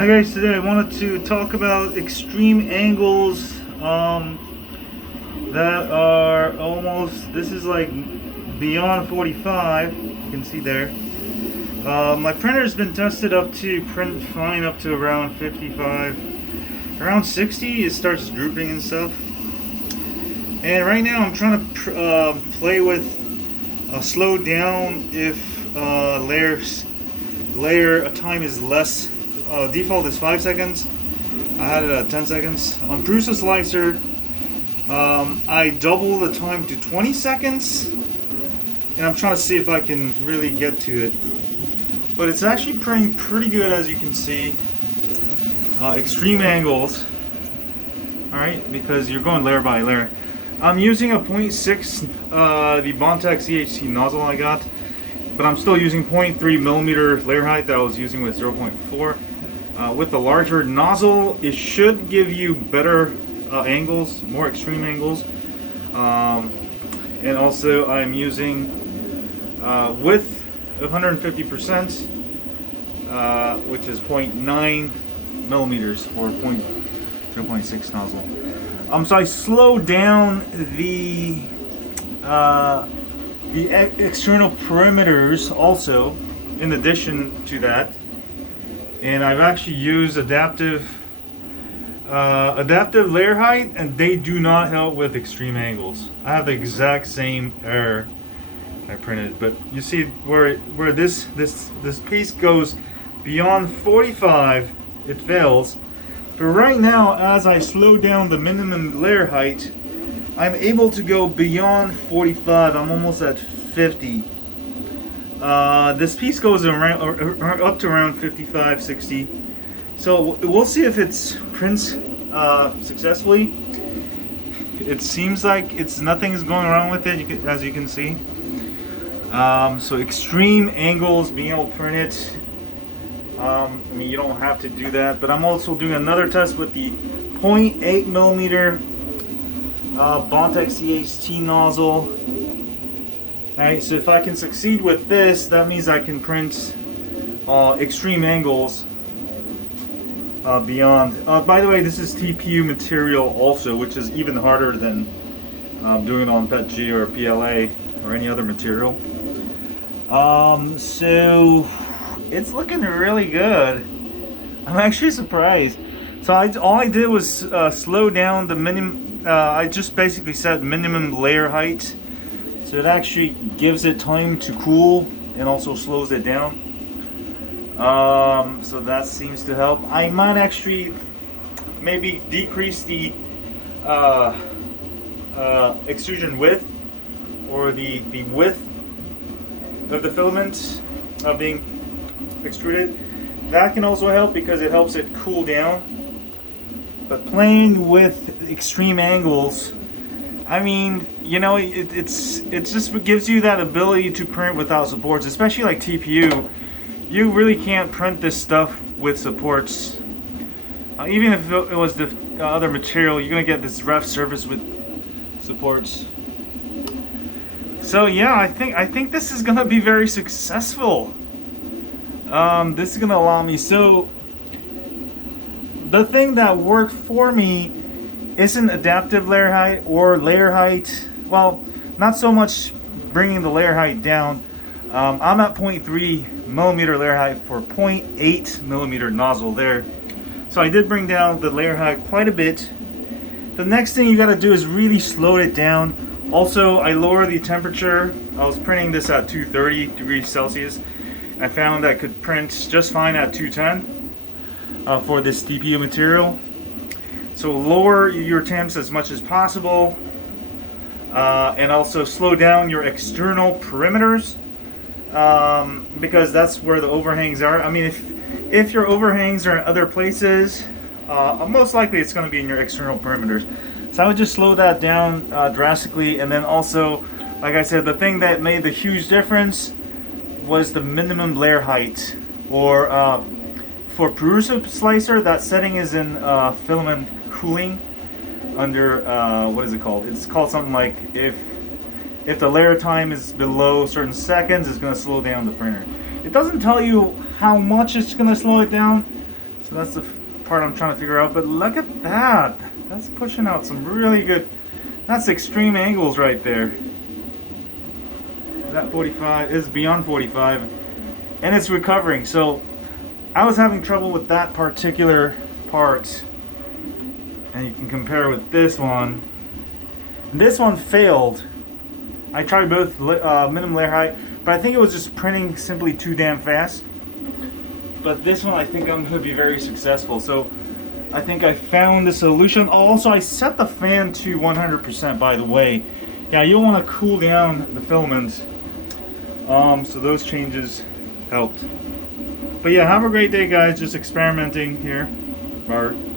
Hi guys, today I wanted to talk about extreme angles that are almost, this is like beyond 45, you can see there. My printer's been tested up to print fine up to around 55. Around 60 it starts drooping and stuff. And right now I'm trying to play with slow down if layer time is less. Default is 5 seconds. I had it at 10 seconds. On Prusa Slicer, I double the time to 20 seconds, and I'm trying to see if I can really get to it. But it's actually printing pretty good, as you can see. Extreme angles. Alright, because you're going layer by layer. I'm using a 0.6, the Bondtech CHC nozzle I got, but I'm still using 0.3 millimeter layer height that I was using with 0.4. With the larger nozzle, it should give you better angles, more extreme angles. And also I'm using with 150%, which is 0.9 millimeters for 0.6 nozzle. So I slowed down the external perimeters also in addition to that. And I've actually used adaptive layer height, and they do not help with extreme angles. I have the exact same error I printed, but you see where this piece goes beyond 45, it fails. But right now, as I slow down the minimum layer height, I'm able to go beyond 45. I'm almost at 50. This piece goes around up to around 55, 60. So we'll see if it's prints successfully. It seems like nothing's going wrong with it, as you can see. So extreme angles, being able to print it. I mean, you don't have to do that, but I'm also doing another test with the 0.8 millimeter Bondtech CHT nozzle. Alright, so if I can succeed with this, that means I can print extreme angles beyond. By the way, this is TPU material also, which is even harder than doing it on PETG or PLA or any other material. So it's looking really good. I'm actually surprised. So all I did was slow down the minimum. I just basically set minimum layer height. So it actually gives it time to cool and also slows it down. So that seems to help. I might actually maybe decrease the extrusion width, or the width of the filament being extruded. That can also help because it helps it cool down. But playing with extreme angles, I mean, you know, it just gives you that ability to print without supports, especially like TPU. You really can't print this stuff with supports. Even if it was the other material, you're gonna get this rough surface with supports. So yeah, I think this is gonna be very successful. This is gonna allow me. So the thing that worked for me isn't adaptive layer height or layer height. Well, not so much bringing the layer height down. I'm at 0.3 millimeter layer height for 0.8 millimeter nozzle there. So I did bring down the layer height quite a bit. The next thing you gotta do is really slow it down. Also, I lower the temperature. I was printing this at 230 degrees Celsius. I found I could print just fine at 210 for this TPU material. So lower your temps as much as possible, and also slow down your external perimeters, because that's where the overhangs are. I mean, if your overhangs are in other places, most likely it's going to be in your external perimeters. So I would just slow that down drastically. And then also, like I said, the thing that made the huge difference was the minimum layer height. Or for Prusa Slicer, that setting is in filament cooling under what is it called? It's called something like if the layer time is below certain seconds, it's going to slow down the printer. It doesn't tell you how much it's going to slow it down. So that's the part I'm trying to figure out. But look at that. That's pushing out some really good, that's extreme angles right there. Is that 45? Is beyond 45. And it's recovering. So I was having trouble with that particular part. And you can compare with this one. This one failed. I tried both minimum layer height, but I think it was just printing simply too damn fast. But this one I think I'm going to be very successful. So I think I found the solution. Also, I set the fan to 100%, by the way. Yeah, you'll want to cool down the filament. So those changes helped. But yeah, have a great day, guys. Just experimenting here. Bye.